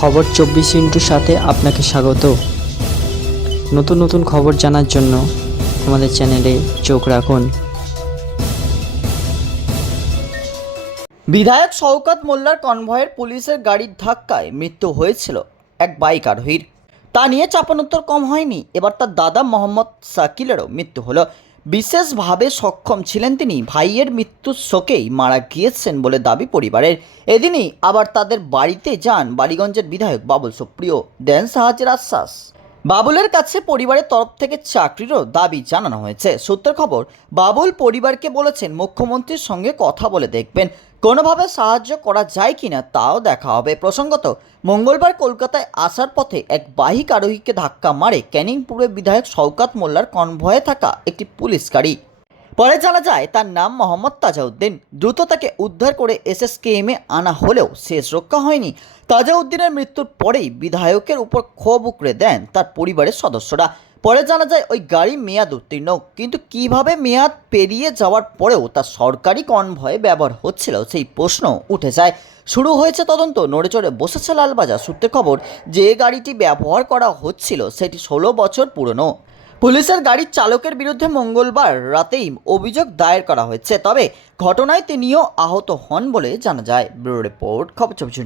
খবর চব্বিশ ইন্টুর সাথে আপনাকে স্বাগত। নতুন নতুন খবর জানার জন্য আমাদের চ্যানেলে চোখ রাখুন। বিধায়ক শওকত মোল্লার কনভয়ের পুলিশের গাড়ির ধাক্কায় মৃত্যু হয়েছিল এক বাইক আরোহীর। তা নিয়ে চাপানোত্তর কম হয়নি, এবার তার দাদা মোহাম্মদ সাকিলেরও মৃত্যু হলো। বিশেষভাবে সক্ষম ছিলেন তিনি। ভাইয়ের মৃত্যুর শোকেই মারা গিয়েছেন বলে দাবি পরিবারের। এদিনই আবার তাদের বাড়িতে যান বালিগঞ্জের বিধায়ক বাবুল সুপ্রিয়। দেন সাহায্যের আশ্বাস। বাবুলের কাছে পরিবারের তরফ থেকে চাকরিরও দাবি জানানো হয়েছে। সূত্রের খবর, বাবুল পরিবারকে বলেছেন, মুখ্যমন্ত্রীর সঙ্গে কথা বলে দেখবেন। কোনোভাবে সাহায্য করা যায় কি না তাও দেখা হবে। প্রসঙ্গত, মঙ্গলবার কলকাতায় আসার পথে এক বাহিক আরোহীকে ধাক্কা মারে ক্যানিংপুরের বিধায়ক শওকাত মোল্লার কনভয়ে থাকা একটি পুলিশ গাড়ি। পরে জানা যায়, তার নাম মোহাম্মদ তাজাউদ্দিন। দ্রুত তাকে উদ্ধার করে এসএসকেএমে আনা হলেও শেষ রক্ষা হয়নি। তাজাউদ্দিনের মৃত্যুর পরেই বিধায়কের উপর ক্ষোভ উকড়ে দেন তার পরিবারের সদস্যরা। পরে জানা যায়, ওই গাড়ি মেয়াদ উত্তীর্ণ। কিন্তু কীভাবে মেয়াদ পেরিয়ে যাওয়ার পরেও তা সরকারি কনভয়ে ব্যবহার হচ্ছিল সেই প্রশ্ন উঠে যায়। শুরু হয়েছে তদন্ত। নড়ে চড়ে বসেছে লালবাজার। সূত্রে খবর, যে গাড়িটি ব্যবহার করা হচ্ছিল, সেটি ষোলো বছর পুরনো। পুলিশের গাড়ির চালকের বিরুদ্ধে মঙ্গলবার রাতেই অভিযোগ দায়ের করা হয়েছে। তবে ঘটনায় তিনিও আহত হন বলে জানা যায়। ব্যুরো রিপোর্ট, খবর চব্বিশ